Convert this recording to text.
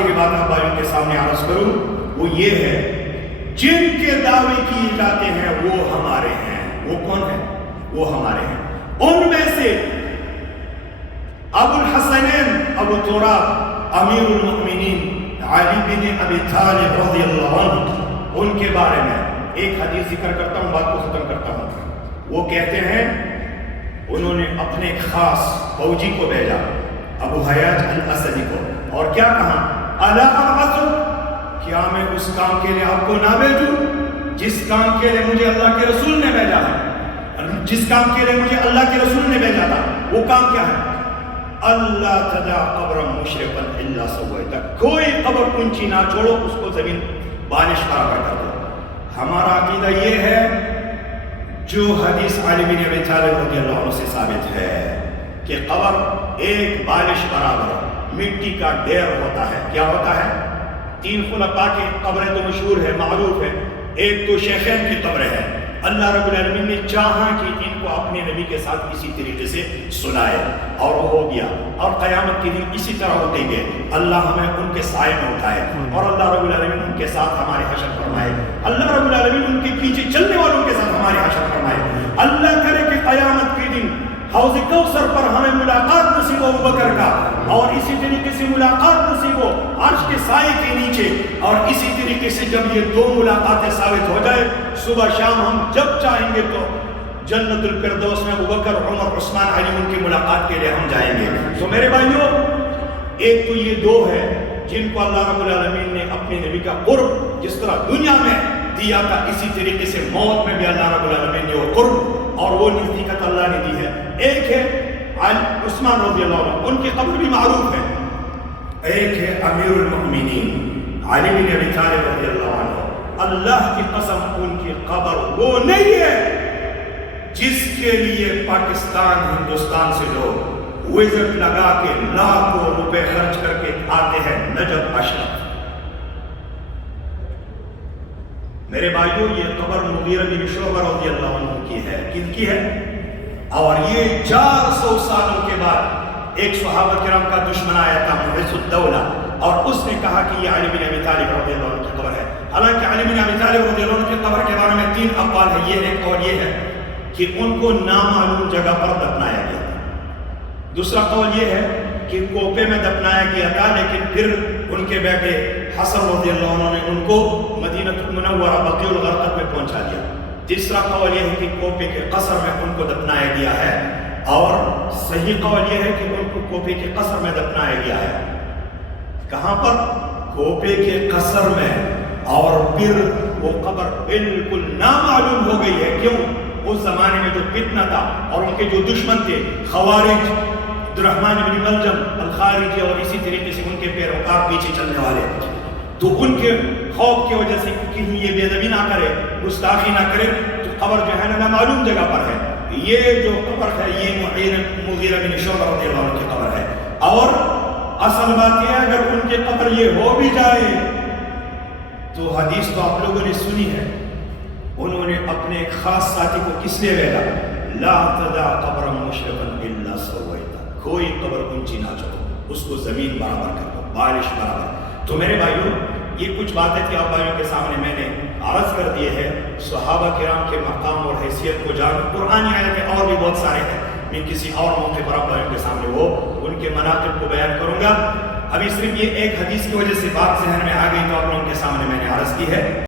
آخری بات آپ بھائیوں کے سامنے عرض کروں، وہ یہ ہے جن کے دعوے کیے جاتے ہیں وہ ہمارے ہیں۔ وہ کون ہے؟ وہ ہمارے ہیں۔ ان میں سے ابو الحسنین ابو تراب امیر المؤمنین علی بن ابی طالب رضی اللہ عنہ، ان کے بارے میں ایک حدیث ذکر کرتا ہوں، بات کو ختم کرتا ہوں۔ وہ کہتے ہیں انہوں نے اپنے خاص فوجی کو بھیجا، ابو حیاج الاسدی کو، اور کیا کہا؟ الا ابعث، کیا میں اس کام کے لیے آپ کو نہ بھیجوں جس کام کے لیے مجھے اللہ کے رسول نے بھیجا ہے؟ جس کام کے لیے مجھے اللہ کے رسول نے بھیجا تھا وہ کام کیا ہے؟ اللہ تدع قبرا مشرقا الا سویتہ، کوئی قبر اونچی نہ چھوڑو، اس کو زمین بالش برابر کر دو۔ ہمارا عقیدہ یہ ہے جو حدیث علی بن ابی طالب رضی اللہ عنہ سے ثابت ہے کہ قبر ایک بالش برابر مٹی کا ڈھیر ہوتا ہے۔ کیا ہوتا ہے؟ 3 خلفاء کی قبریں تو مشہور ہے، معروف ہے۔ ایک تو شیخین کی قبر ہے، اللہ رب العالمین نے چاہا کہ ان کو اپنے نبی کے ساتھ اسی طریقے سے سنائے اور وہ ہو گیا، اور قیامت کے دن اسی طرح اٹھیں گے، اللہ ہمیں ان کے سائے میں اٹھائے اور اللہ رب العالمین ان کے ساتھ ہمارے حشر فرمائے، اللہ رب العالمین ان کے پیچھے چلنے والوں کے ساتھ ہمارے حشر فرمائے۔ اللہ کرے کہ قیامت کے دن حوض کوثر پر ہمیں ملاقات نصیب ہو ابوبکر کا، اور اسی طریقے سے ملاقات نصیب ہو عرش کے سائے کے نیچے، اور اسی طریقے سے جب یہ 2 ملاقاتیں ثابت ہو جائے، صبح شام ہم جب چاہیں گے تو جنت الفردوس میں ابوبکر، عمر، عثمان، علی ان کی ملاقات کے لیے ہم جائیں گے۔ تو میرے بھائیوں، ایک تو یہ 2 ہے جن کو اللہ رب العالمین نے اپنے نبی کا قرب جس طرح دنیا میں دیا تھا، اسی طریقے سے موت میں بھی اللہ رب العالمین نے وہ قرب اور وہ نزدیکت اللہ نے دی ہے۔ ایک ہے عثمان رضی اللہ عنہ، ان کی قبر بھی معروف ہے۔ ایک ہے امیر المؤمنین علی بن ابی طالب رضی اللہ عنہ، اللہ کی قسم ان کی قبر وہ نہیں ہے جس کے لیے پاکستان ہندوستان سے لوگ وزٹ لگا کے لاکھوں روپے خرچ کر کے آتے ہیں نجف اشرف۔ میرے بھائیوں، یہ قبر مغیرہ بن شعبہ رضی اللہ عنہ کی ہے۔ کن کی ہے؟ اور یہ 400 سالوں کے بعد ایک صحابہ کرام کا دشمن آیا تھا محیص الدولہ، اور اس نے کہا کہ یہ علی بن ابی طالب رضی اللہ عنہ کی قبر ہے۔ حالانکہ علی بن ابی طالب رضی اللہ عنہ کی قبر کے بارے میں 3 اقوال ہے۔ یہ ایک قول یہ ہے کہ ان کو نامعلوم جگہ پر دفنایا گیا تھا۔ دوسرا قول یہ ہے کہ کوپے میں دفنایا گیا تھا، لیکن پھر ان کے بیٹے حسن رضی اللہ عنہ نے ان کو مدینہ منورہ بقیع الغرقد میں پہنچا دیا۔ تیسرا قول یہ ہے کہ کوپے کے قصر میں ان کو دفنایا گیا ہے، اور صحیح قول یہ ہے کہ ان کو کوپے کے قصر میں دفنایا گیا ہے۔ کہاں پر؟ کوپے کے قصر میں، اور پھر وہ قبر بالکل نامعلوم ہو گئی ہے۔ کیوں؟ اس زمانے میں جو فتنہ تھا اور ان کے جو دشمن تھے خوارج، عبدالرحمن بن ملجم الخارجی، اور اسی طریقے سے ان کے پیروکار پیچھے چلنے والے، تو ان کے خوف کی وجہ سے کہیں یہ بے ادبی نہ کرے، گستاخی نہ کرے، تو قبر جو ہے نا نامعلوم جگہ پر ہے۔ یہ جو قبر ہے یہ مغیرہ بن شعبہ رضی اللہ عنہ کی قبر ہے۔ اور اصل بات یہ ہے اگر ان کی قبر یہ ہو بھی جائے تو حدیث تو آپ لوگوں نے سنی ہے، انہوں نے اپنے ایک خاص ساتھی کو کس لیے بھیجا؟ لا تدع قبرا مشرقا الا سویتہ، کوئی قبر اونچی نہ چھوڑو، اس کو زمین برابر کر دو، بالش برابر۔ تو میرے بھائیوں، یہ کچھ باتیں تھی آپ بھائیوں کے سامنے میں نے عرض کر دیے ہیں۔ صحابہ کرام کے مقام اور حیثیت کو جانو، قرآنی آیتیں اور بھی بہت سارے ہیں، میں کسی اور موقع پر آپ بھائیوں کے سامنے وہ ان کے مناقب کو بیان کروں گا۔ ابھی صرف یہ ایک حدیث کی وجہ سے بات ذہن میں آ گئی تو آپ لوگوں کے سامنے میں نے عرض کی ہے۔